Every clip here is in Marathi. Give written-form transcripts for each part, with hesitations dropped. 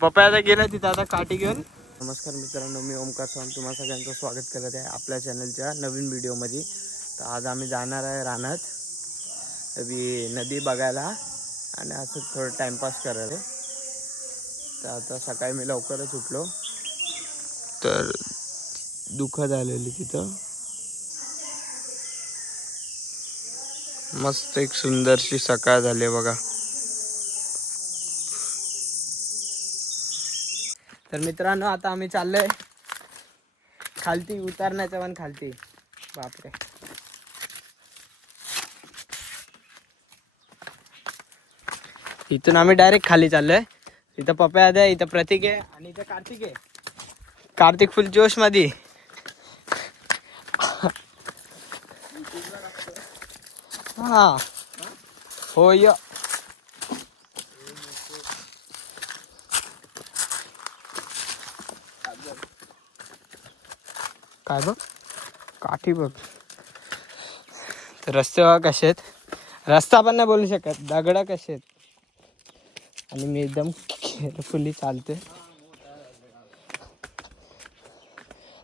पप्पा गेला तिथं आता काठी घेऊन. नमस्कार मित्रांनो, मी ओमकार सावंत तुम्हा सगळ्यांचं स्वागत करत आहे आपल्या चॅनलच्या नवीन व्हिडिओमध्ये. तर आज आम्ही जाणार आहे रानात नदी बघायला आणि असं थोडं टाइमपास करायला. तर आता सकाळी मी लवकरच उठलो, तर दुःख झालेली तिथं. मस्त एक सुंदरशी सकाळ झाली बघा. तर मित्रांनो, आता आम्ही चाललोय खालती उतरण्याचं, पण खालती बापरे. इथून आम्ही डायरेक्ट खाली चाललोय. इथं पप्पा आहे, इथं प्रतीक आहे आणि इथं कार्तिक आहे. कार्तिक फुल जोश मध्ये. हा होय. काय बघ काठी बघ. तर रस्ते बघा कसे आहेत. रस्ता पण नाही बोलू शकत, दगड कसे आहेत. आणि मी एकदम केअरफुली चालते.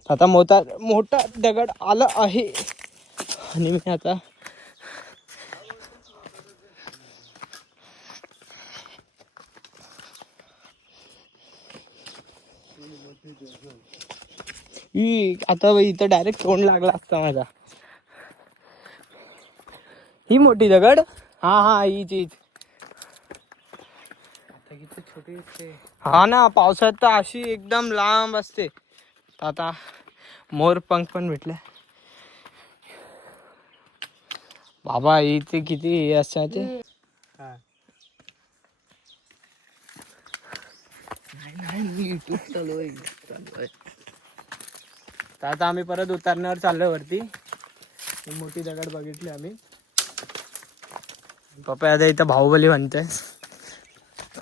आता मोठा दगड आला आहे आणि मी आता इथं डायरेक्ट तोंड लागला असता माझा. ही मोठी दगड. हा हीच. आता किती छोटी असते. हा ना, पावसात तर अशी एकदम लांब असते. आता मोर पंख पण भेटले बाबा. इथे किती असायचे. आता आम्ही परत उतरण्यावर चाललोय वरती. मोठी दगड बघितली आम्ही. पप्पा आता इथं बाहुबली म्हणते.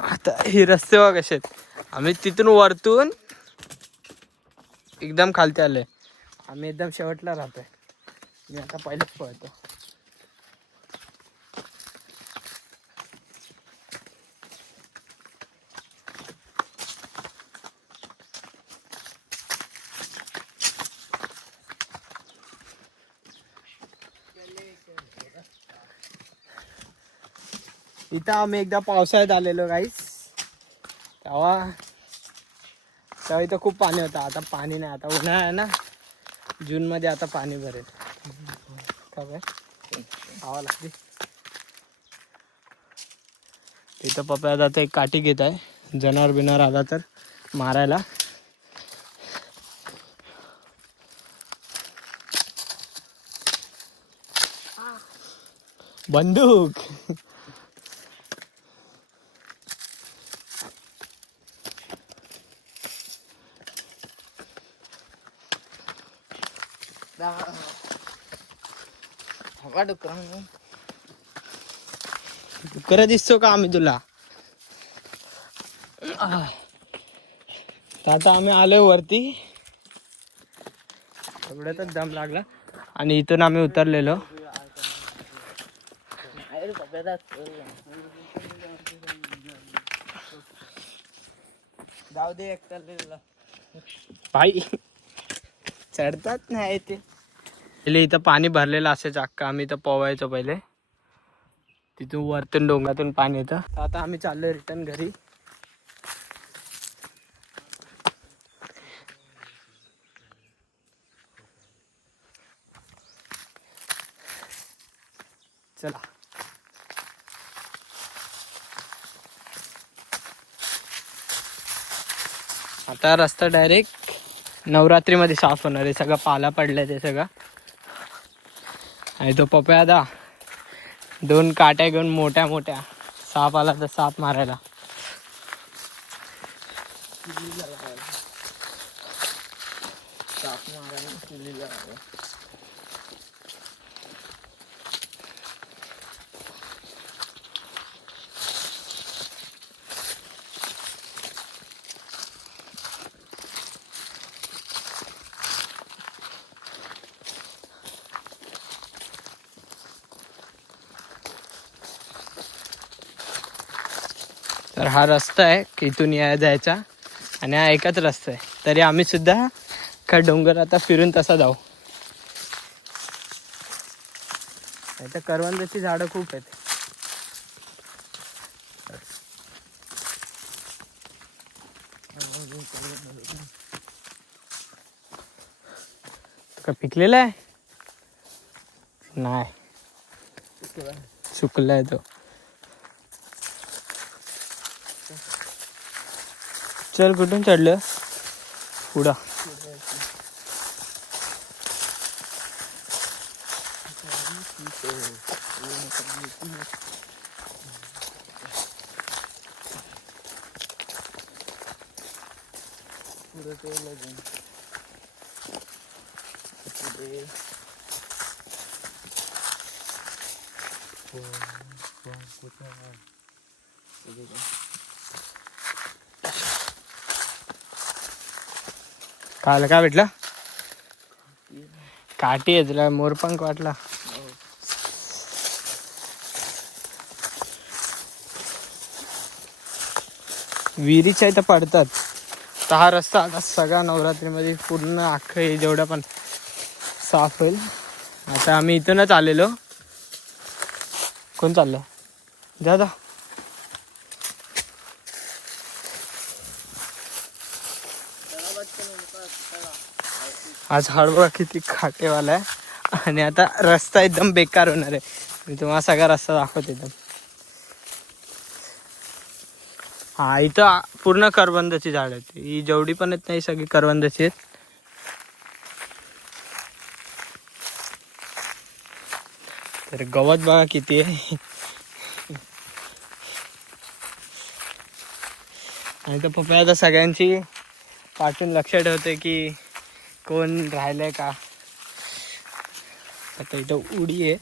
आता हे रस्ते बघ कसे आहेत. आम्ही तिथून वरतून एकदम खालती आलोय. आम्ही एकदम शेवटला राहतोय. मी आता पहिलेच पळतो. इथं आम्ही एकदा पावसाळ्यात आलेलो गाईस. तेव्हा इथं खूप पाणी होतं. आता पाणी नाही. आता उन्हाळा आहे ना, जून मध्ये आता पाणी भरेल. काय हवा लागते. तिथं पप्पा आता एक काठी घेत आहे. जनावर बिनावर आला तर मारायला. बंदूक. डुक्कर दिसतो का आम्ही तुला. आता आम्ही आलोय वरती. एवढ्यातच दम लागला आणि इथून आम्ही उतरलेलो. जाऊ दे भाई, चढतात नाही ते. पहिले इथं पाणी भरलेलं असायचं अख्खा. आम्ही इथं पोवायचो पहिले. तिथून वरतून डोंगरातून पाणी येतं. आता आम्ही चाललोय रिटर्न घरी. चला. आता रस्ता डायरेक्ट नवरात्रीमध्ये साफ होणार आहे. सगळं पाला पडलाय ते सगळं. आणि तो पप्पा आता 2 काट्या घेऊन मोठ्या साप आला तर साप मारायला. तर हा रस्ता आहे की इथून या जायचा आणि हा एकच रस्ता आहे. तरी आम्ही सुद्धा का डोंगर आता फिरून तसा जाऊ. इथं करवंदाची झाडं खूप आहेत. का पिकलेला आहे? नाही, सुकलाय तो. चल कुठून चढलं पुढं? काल काय भेटलं? काठी आहे तुला, मोरपंख वाटला. विहिरीच्या इथं पडतात. तर हा रस्ता आता सगळा नवरात्रीमध्ये पूर्ण अख्खं जेवढा पण साफ होईल. आता आम्ही इथूनच आलेलो. कोण चाललं? जा जा. आज हळवा किती खाटेवाला आहे आणि आता रस्ता एकदम बेकार होणार आहे. मी तुम्हाला सगळा रस्ता दाखवतो एकदम. हा इथं पूर्ण करवंदाची झाड आहेत. ही जेवढी पण आहेत नाही सगळी करवंदाची आहेत. तर गवत बघा किती आहे. आणि तर पप्पा आता सगळ्यांची पाठून लक्ष ठेवते की कोण राहिलंय का. आता इथं उडी आहे.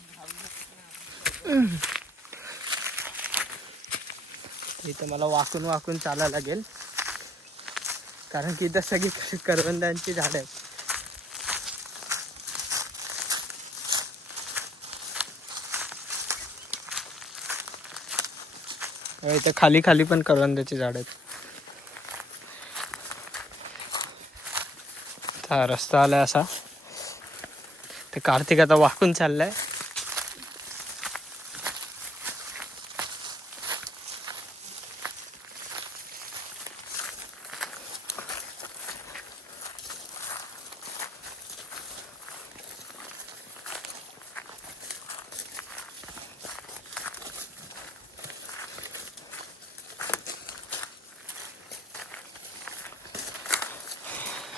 इथं मला वाकून वाकून चालायला लागेल कारण की इथं सगळी करवंदांची झाडं आहेत. इथं खाली खाली पण करवंदाची झाड आहेत. हा रस्ता आलाय असा. ते कार्तिक आता वाकून चाललाय.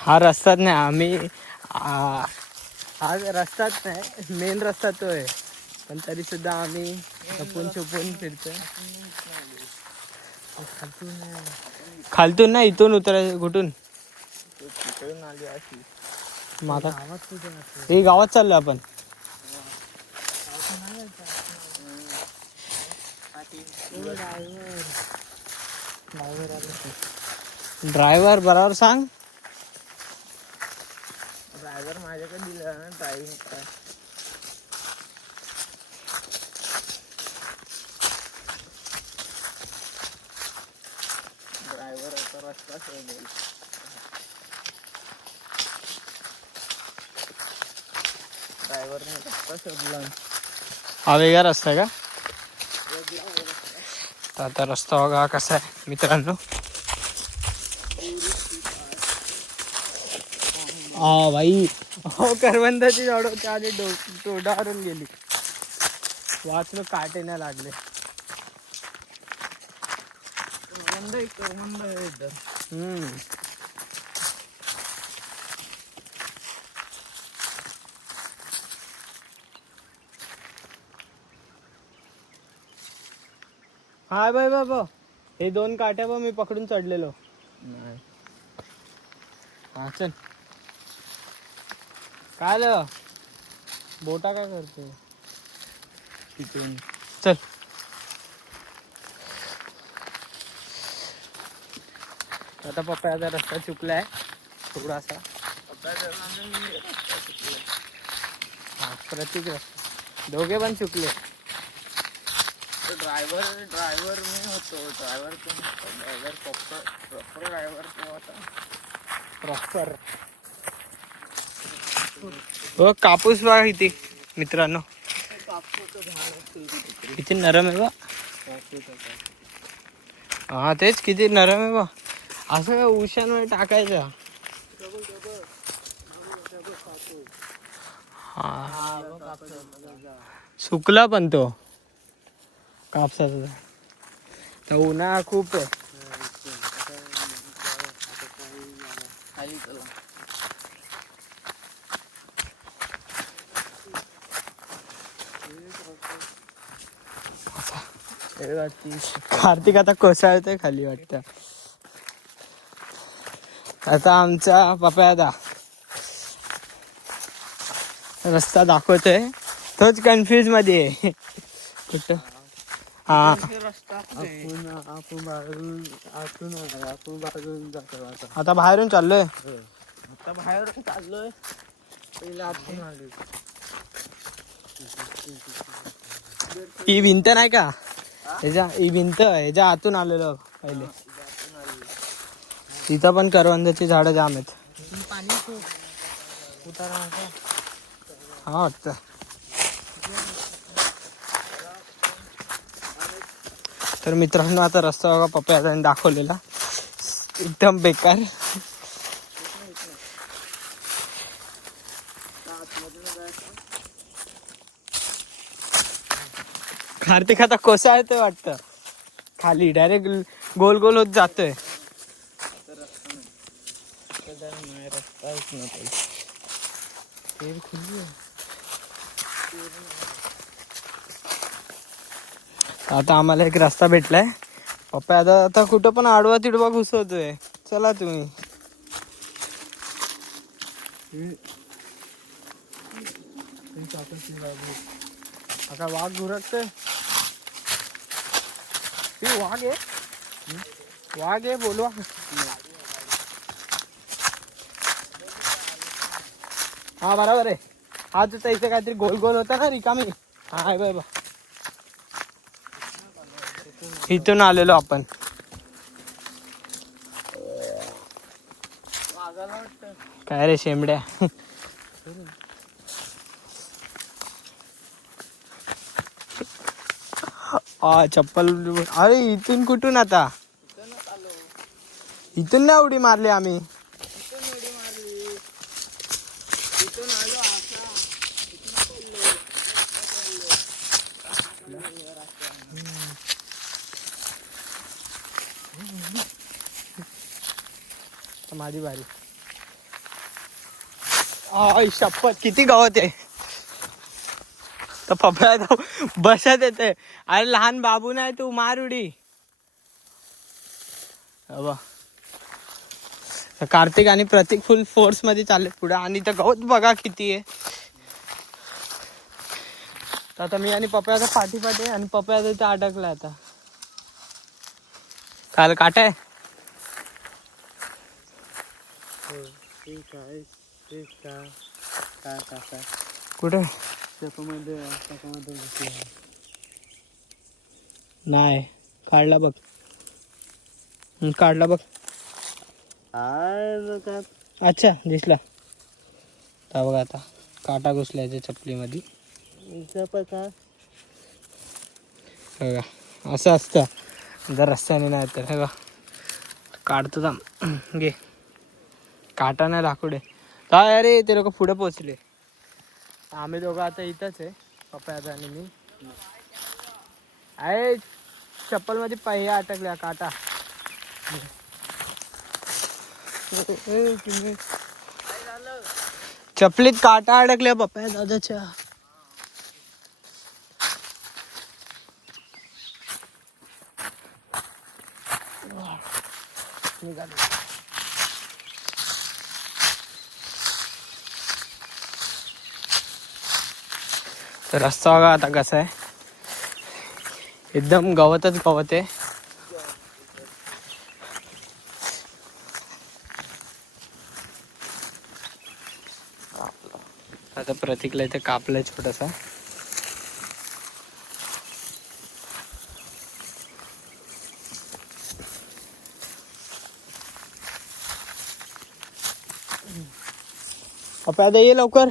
हा रस्ताच नाही. आम्ही हा रस्ताच नाही, मेन रस्ता तो आहे. पण तरी सुद्धा आम्ही छपून छपून फिरतोय. खालतून नाही, इथून उतरायचं. कुठून? माझा हे गावात चाललो आपण. ड्रायव्हर बरोबर सांग. ड्रायव्हर माझ्याकडे दिला ना ड्रायव्हिंग काय. ड्रायव्हर आता रस्ता शोधेल. ड्रायव्हरने रस्ता शोधला. हा वेगळा रस्ता आहे का? आता रस्ता बघा कसा आहे मित्रांनो. हा भाई, हो करवंदाची झाड होती आणि तोंडावरून गेली. वाचलो, काटे नाही लागले. हाय बाय बाबा, हे 2 काट्या बघ मी पकडून चढलेलो. हा चल. काय आलं? बोटा काय करते तिथून? चल. आता पप्पाचा रस्ता चुकलाय थोडासा. हा प्रतीक रस्ता. दोघे पण चुकले. ड्रायव्हर मी होतो. ड्रायव्हर प्रॉपर ड्रायव्हर तो होता. प्रॉपर हो. कापूस बघा किती मित्रांनो, किती नरम आहे बा. हा तेच, किती नरम आहे बा. असं उशांवर टाकायचं. हा सुकला पण तो कापसाचा. तर उन्हाळा खूप आहे. कार्तिक आता कोसळतोय खाली वाटतं. आता आमचा पप्या रस्ता दाखवतोय, तोच कन्फ्युज मध्ये आहे. कुठं हा आता बाहेरून चाललोय. ही भिंत नाही का, ही भिंत ह्याच्या आतून आलेलो पहिले. तिथं पण करवंदाची झाडं जाम आहेत. हा वाटतं. तर मित्रांनो आता रस्ता बघा पप्या दाखवलेला, एकदम बेकार. कार्तिक आता कोसळतोय वाटतं खाली, डायरेक्ट गोल गोल होत जातोय. आता आम्हाला एक रस्ता भेटलाय. पप्पा आता कुठं पण आडवा तिडवा घुसवतोय. चला तुम्ही. आता वाघ घुरकतोय. वाघ आहे, वाघ आहे बोलवा. हा बरोबर आहे. हा तुझा इथे काहीतरी गोल गोल होता ना रिकामी. हा बाय बा, इथून आलेलो आपण. काय रे शेंबड्या. चप्पल. अरे इथून कुठून आता, इथून नाही उडी मारली आम्ही. माझी बारी. शपथ किती गवत आहे. तर पप्पा बसत येते. अरे लहान बाबू नाही तू, मार उडी. कार्तिक आणि प्रतीक फुल फोर्स मध्ये चालले पुढे, आणि तर गवत बघा किती आहे. तर आता मी आणि पप्पाचा पाठी आणि पप्पा इथे अडकला. आता काल काट आहे. कुठे नाही काढला बघ, काढला बघ. अच्छा दिसला. बघा आता काटा घुसला याच्या चपलीमध्ये. बघा असं असतं जर रस्त्याने नाही तर. बघा काढतो थांब, घे. काटा नाही लाकूड आहे. अरे ते लोक पुढे पोचले. आम्ही दोघं आता इथंच आहे, पप्पा आणि मी. आहे चप्पल मध्ये पाय अटकल्या काटा. चपलीत काटा अडकल्या पप्पा दादाच्या. तर रस्ता बघा आता कसा आहे, एकदम गवतच गवत आहे. आता प्रतीकला इथे कापलंय छोटसा. पप्या आता ये लवकर.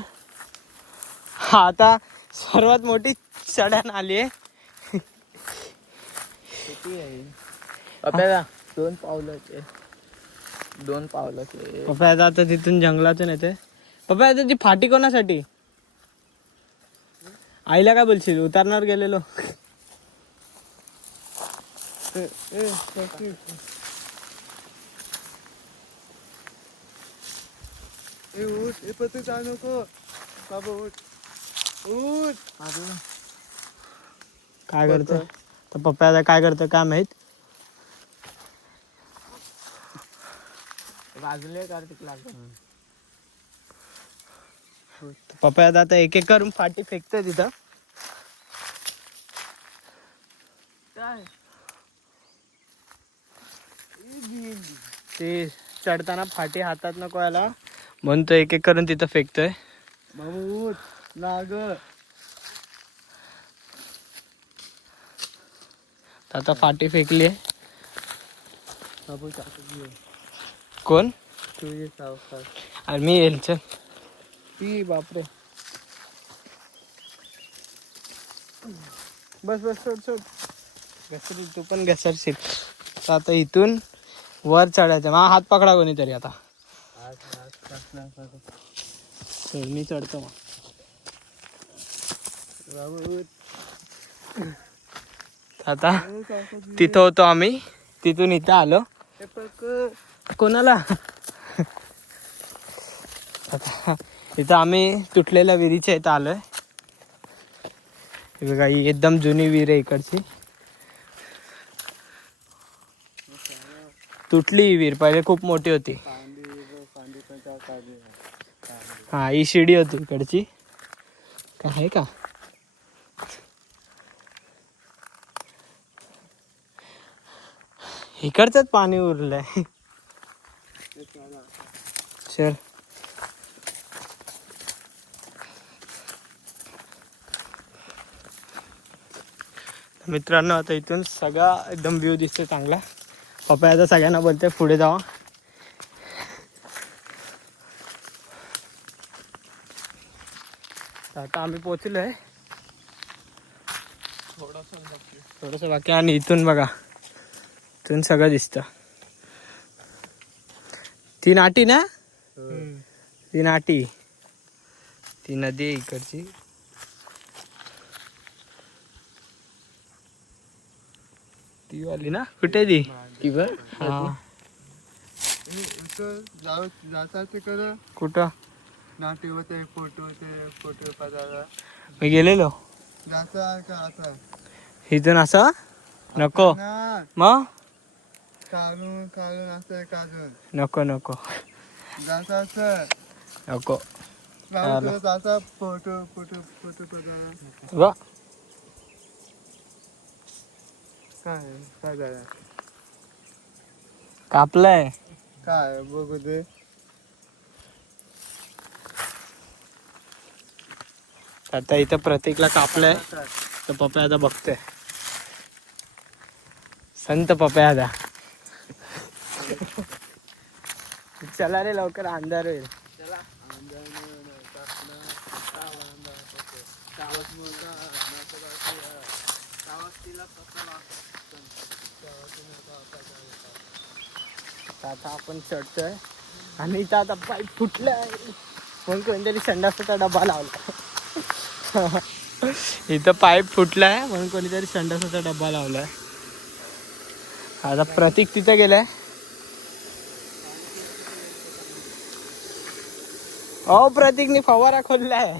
हा आता सर्वात मोठी चढण आली आहे. किती आहे पप्या? 2 पावलाचे. 2 पावलाचे. पप्या आता तिथून जंगलातून येते. पप्या आता ती फाटी कोणासाठी? आईला काय बोलशील? उतरणार गेलेलो. काय करतोय तर पप्पा आता काय करतोय काय माहित. वाजले कार्तिक लागून. पप्पा आता एक एक करून फाटी फेकतोय तिथं. ते चढताना फाटी हातात नको यायला म्हणून तो एक एक करून तिथं फेकतोय. आता फाटी फेकली आहे. कोण? अरे मी येईल चल. ती बापरे. बस बस सोड सोड. घसरी तू पण घसरशील. तर आता इथून वर चढायचं. मला हात पकडा कोणीतरी आता. मी चढतो मग. आता तिथं होतो आम्ही. तिथून इथं आलो. कोणाला? आता इथं आम्ही तुटलेल्या विहिरीच्या इथं आलोय. बघा ही एकदम जुनी विहीर आहे इकडची. तुटली ही विहीर. पहिले खूप मोठी होती. हा ही शिडी होती इकडची. काय आहे का? इकडचंच पाणी उरलंय. चल मित्रांनो आता इथून सगळा एकदम व्ह्यू दिसतो चांगला. पप्पा आता सगळ्यांना बोलते पुढे जावा. आता आम्ही पोहोचलोय. थोडस बाकी. आणि इथून बघा इथून सगळं दिसतं. ती नाटी ना? ती नाटी. ती नदी आहे इकडची. ती वाली ना? कुठे ती? ती बघ. हा जायचं कुठं? नाटी होते फोटो पदाला मी गेलेलो. जायचं का आता इथून असं नको मग. काढून असं काढून नको नको जायचं नको. जायचा फोटो पदाला. वा काय झालं कापलंय. काय बघू दे. आता इथं प्रतीकला कापलंय. तर पप्पा आता बघतोय. संत पप्पा आता. चला रे लवकर अंधार होईल. आता आपण चढतोय आणि इथं आता पाईप फुटलाय. पण कोणतरी संडासाचा डबा लावला. इथं पाईप फुटलाय म्हणून कोणीतरी संडासाचा डबा लावलाय. आता प्रतीक तिथे गेलाय. हो प्रतीकने फवारा खोललाय.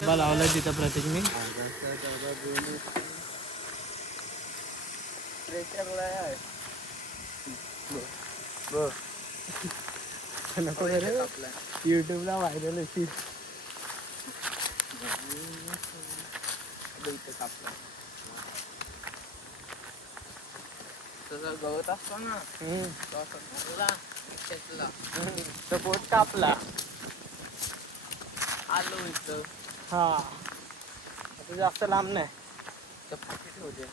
डबा लावलाय तिथं प्रतीकने. नको रे युट्यूबला व्हायरल होती. गवत असतो ना तो बोट कापला. आलो इथं. हा ते जास्त लांब नाही. तर फाटी ठेवते.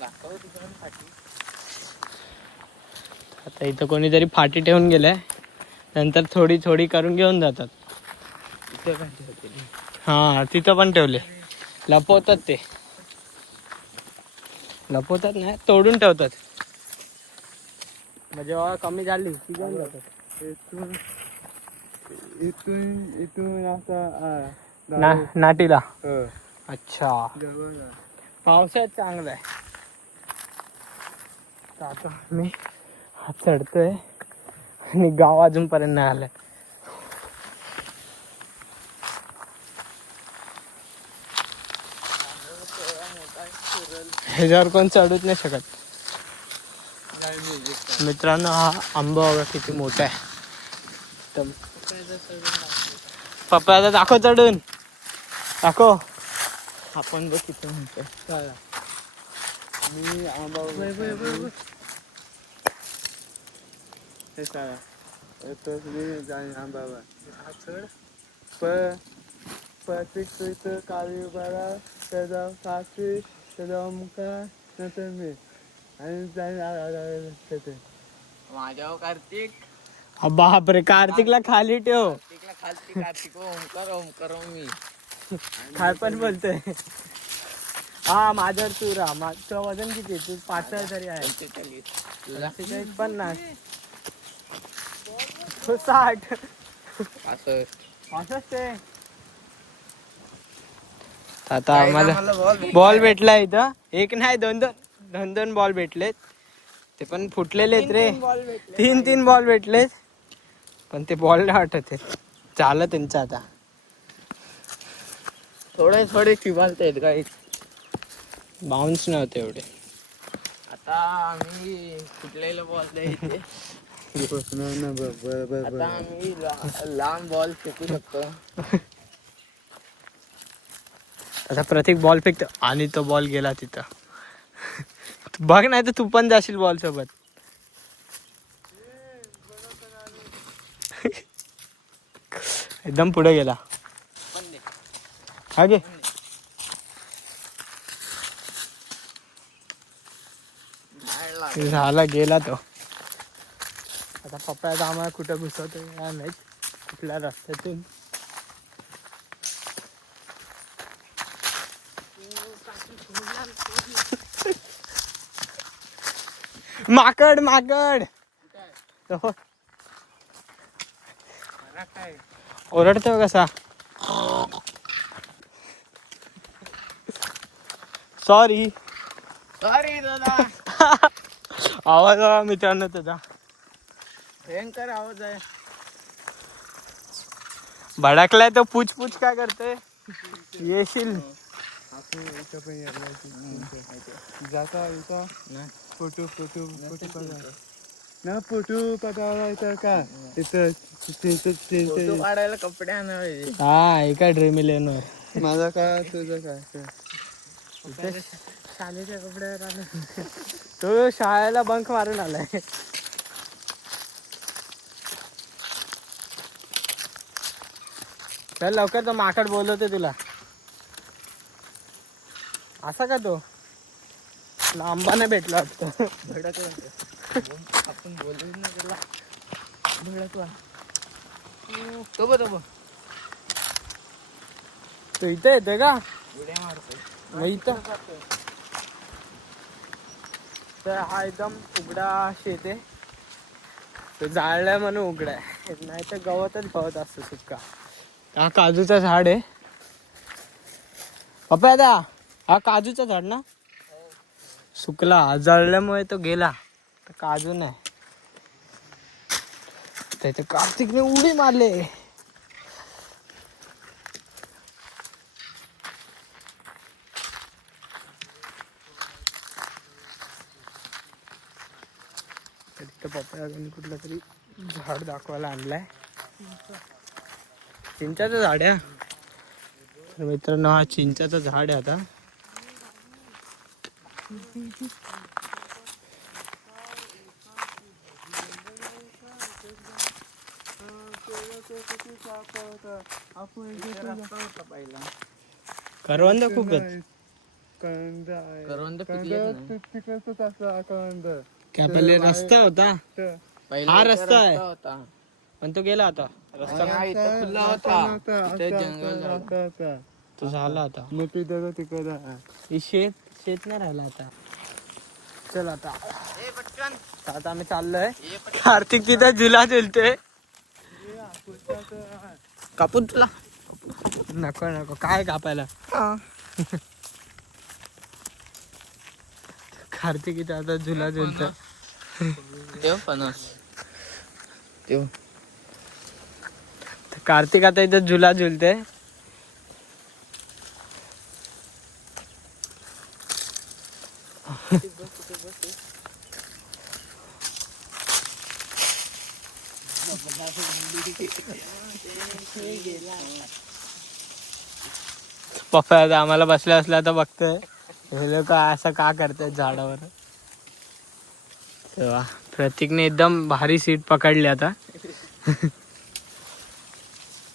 दाखव तिकडून फाटी. आता इथं कोणीतरी फाटी ठेवून गेलाय, नंतर थोडी थोडी करून घेऊन जातात. इथे पण ठेवते. हा तिथं पण ठेवले. लपवतात ते. लपवतात नाही, तोडून ठेवतात. म्हणजे जेव्हा कमी झाली की घेऊन जातात. इथून इथून इथून असा नाटीला. हो. अच्छा, जवळ पावसाळ्यात चांगलं आहे. तर आता मी हात चढतोय आणि गाव अजूनपर्यंत नाही आलंय. ह्याच्यावर कोण चढूच नाही शकत. मित्रांनो, हा आंबा बघा किती मोठा आहे. एकदम पप्पाचा दाखव चढून. दाखव. आपण बघ किती म्हणतोय. चला. मी आंबा हे चला. तो मी जाईन आंबावर. प्रत्येक तुझं काळी उभारा, त्याचा साक्षी, त्याचा ओमकार, नंतर मी. आणि जाईन तिथे. माझ्यावर कार्तिक. बापरे, कार्तिकला खाली ठेव. कार्तिकला खालती कार्तिक ओमकार ओमकार मी. काय पण बोलतोय. हा माझ्यावर तू राहा. माझं वजन किती? तू 65 तरी आहे. 45. तुला 50. तू 60. 65 आहे. आता आम्हाला बॉल भेटला इथं. एक नाही, दोन बॉल भेटलेत. ते पण फुटलेले आहेत रे. 3 बॉल भेटलेत. पण ते बॉल नाही वाटत आहे. झालं त्यांचं आता. थोडे फिबालते आहेत काही. बाउन्स नव्हते एवढे. आता आम्ही फुटलेले बॉल द्यायचे. आता आम्ही लांब बॉल फेकू शकतो. आता प्रत्येक बॉल फेकतो आणि तो बॉल गेला तिथं. बघ नाही तर तू पण जाशील बॉल सोबत. एकदम पुढे गेला. हा घे. झाला, गेला तो. आता पप्पाचा आम्हाला कुठं घुसवतो काय माहित, कुठल्या रस्त्यातून. माकड तो ओरडतो कसा. सॉरी दादा. आवाज बघा मित्रांनो त्याचा. भयंकर आवाज आहे. भडकलाय तो. पूछ काय करतोय. येशील. जाता इथं फोटो पटायला इथं का इथं फोटो काढायला कपडे आणावे. हा एका ड्रीम इलेव्हन. माझा काय तुझं काय शाळेच्या कपड्यावर आला. तो शाळेला बंक मारून आलाय. चल लवकर, तो माकड बोलवते तुला. असा का तो आंबा नाही भेटला वाटतं. भडकला आपण बोलू ना त्याला. भडकला तो बघ तो इथं येतोय का. उड्या मारतोय. मग इथं तर हा एकदम उघडा शेत आहे. तो जाळलाय म्हणून उघडा आहे, नाही तर गवत असतो सुक्का. हा काजूचा झाड आहे. पप्पा दादा, हा काजूचा झाड ना. सुकला, जळल्यामुळे तो गेला. तर काजू नाही. त्याचे कार्तिकने उडी मारले. तर पप्पाने कुठलं तरी झाड दाखवायला आणलाय. चिंचाचं झाड आहे. तर मित्रांनो, हा चिंचाचं झाड आहे. आता रस्ता होता पहिला. करवंद खूप आहेत. करवंद आहे. करवंद करवंद पिकलेत नाही. तिकडचंच असं करवंद. काय पहिले रस्ता होता तर पहिला हा इथे रस्ता आहे. होता. पण तो गेला आता. रस्ता आणि हा इथं खुला होता. इथे जंगल झालं. तो झाला आता. मग तिकडं आहे. ही शेत नाही राहिला आता. चल आता ए पटकन. आता आम्ही चाललोय. ये पटकन. कार्तिक तिथं झुला झुलते. कापून तुला नको नको काय कापायला. कार्तिक इथं आता झुला झुलतोय. देव फणस. देव. कार्तिक आता इथं झुला झुलते. पप्पा आता आम्हाला बसल्या असल्या तर बघतोय हे लोक असं का करतायत झाडावर. तेव्हा प्रतीकने एकदम भारी सीट पकडली आता.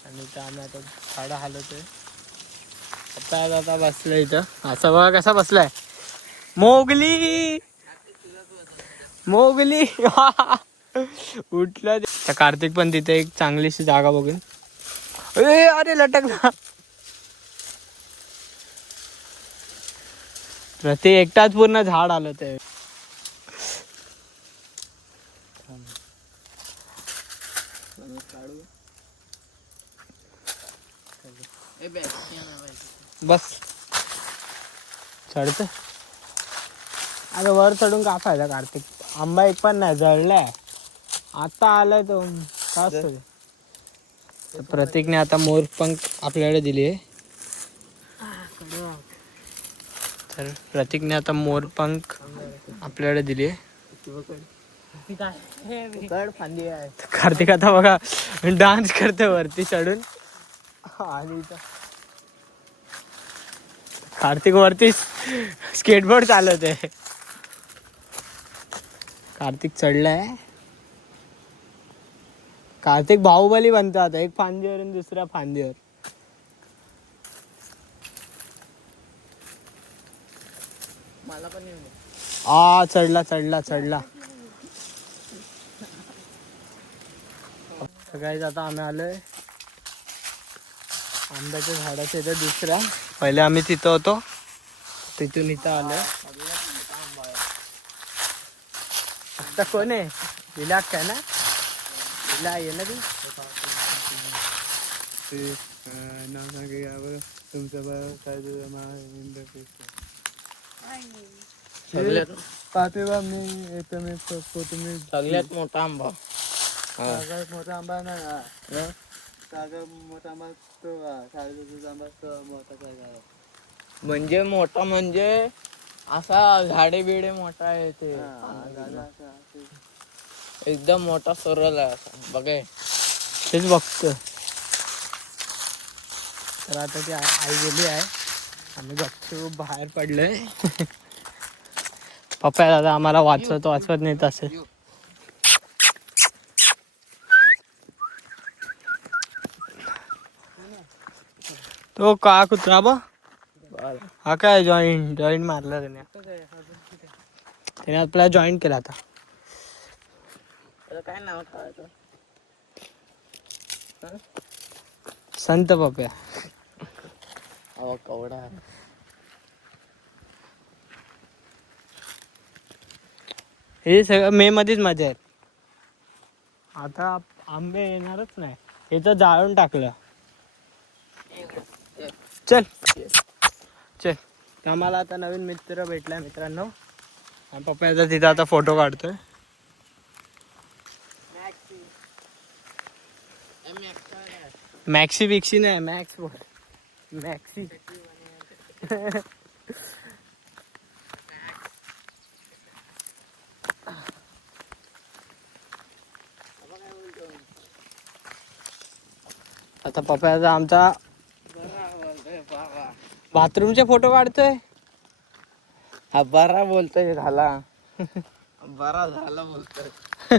आणि इथं आम्ही आता झाडं हलवतोय. पप्पा आता बसलाय इथं. असं बघा कसा बसलाय. मोगली मोगली उठलं. तर कार्तिक पण तिथे एक चांगलीशी जागा बघून अरे लटकला. प्रतीक एकटाच पूर्ण झाड आलं ते. बस चढत. अरे वर चढून का फायदा कार्तिक. आंबा एक पण नाही जळलाय. आता आलाय तो का असतो. तर प्रतीकने आता मोरपंख आपल्याकडे दिली आहे. तर प्रतीकने आता मोरपंख आपल्याकडे दिली आहे. फांदी आहे. कार्तिक आता बघा डान्स करते वरती चढून. आणि कार्तिक वरती स्केटबोर्ड चालवते. कार्तिक चढलाय. कार्तिक बाहुबली बनतो आता. एक फांदीवरून दुसऱ्या फांदीवर. मला पण येऊ दे. चढला चढला चढला. सगळ्याच आता आम्ही आलोय आंब्याच्या झाडाच्या इथं दुसऱ्या. पहिले आम्ही तिथं होतो. तिथून इथं आलोय. आता कोण आहे विला काय ना. विला आहे ना ती. ते नाव सांगे बघा तुमचं बघा काय सगळ्यात पाठीवा मी येतो. मी फोटो मी सगळ्यात मोठा आंबा. सगळ्यात मोठा आंबा नाही हा. सगळ्यात मोठा आंबा तो साडेतीनचा आंबा तो मोठा काय. म्हणजे मोठा म्हणजे असा झाडे बिडे मोठा आहे ते. एकदम मोठा सरळ आहे असा. बघाय तेच बघतो. तर आता ती आई गेली आहे. आम्ही बघतो बाहेर पडलोय. पप्पा दादा आम्हाला वाचवत नेत असेल. तो का कुत्रा बा. हा काय जॉईंट मारला त्याने. त्याने आपल्याला जॉईंट केला आता. काय नाव काय संत पप्या. कवडा. हे सगळं मे मध्येच मजा आहे. आता आंबे येणारच नाही. हे तर जाळून टाकलं. चल चल. आम्हाला आता नवीन मित्र भेटलाय मित्रांनो. पप्पाचा तिथं आता फोटो काढतोय. मॅक्सी बिक्सी नाही मॅक्स मॅक्सी. आता पप्पाचा आमचा बाथरूमचे फोटो काढतोय. हा बरा बोलतोय झाला. बरा झाला बोलतोय.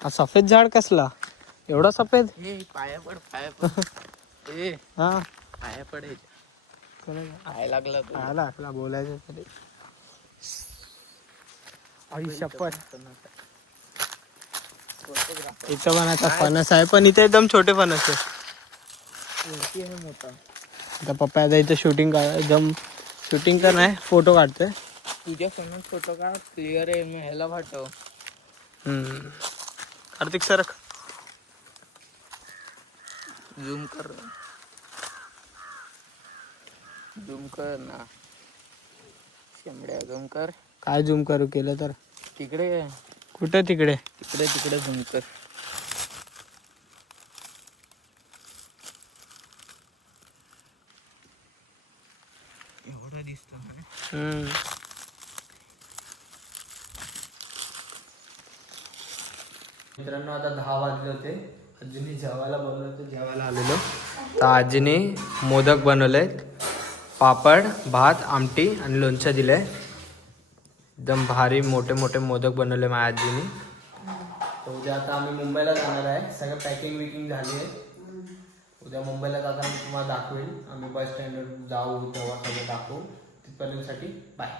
हा सफेद झाड कसला. एवढा सफेद? हे पाया पड ए हा पाया पड हे. काय पाय लागला तो. आला आपला बोलायचं तरी. आई शपथ. इथं पण आता फणस आहे, पण इथे एकदम छोटे फणस आहे. मोठा आता पप्पा आता इथे शूटिंग एकदम शूटिंग तर नाही, फोटो काढतोय. तुझ्या फोनात फोटो काढ क्लिअर आहे. मी ह्याला पाठव. कार्तिक सरक. झूम कर ना शेंबड्या झूम कर. काय झूम करू केलं तर? तिकडे कुठे तिकडे? तिकडे झूम कर. एवढं दिसत ना. मित्रांनो आता 10 वाजले होते. आजीने जेवायला बनवलं होतं, जेवायला आलेलो. तर आजीने मोदक बनवलेत, पापड, भात, आमटी आणि लोणचं दिलंय. एकदम भारी मोठे मोठे मोदक बनवले माझ्या आजीने. तर उद्या आता आम्ही मुंबईला जाणार आहे. सगळं पॅकिंग विकिंग झाली आहे. उद्या मुंबईला जाताना मी तुम्हाला दाखवेल. आम्ही बस स्टँडवर जाऊ तेव्हा सगळं दाखवू. तिथपर्यंतसाठी बाय.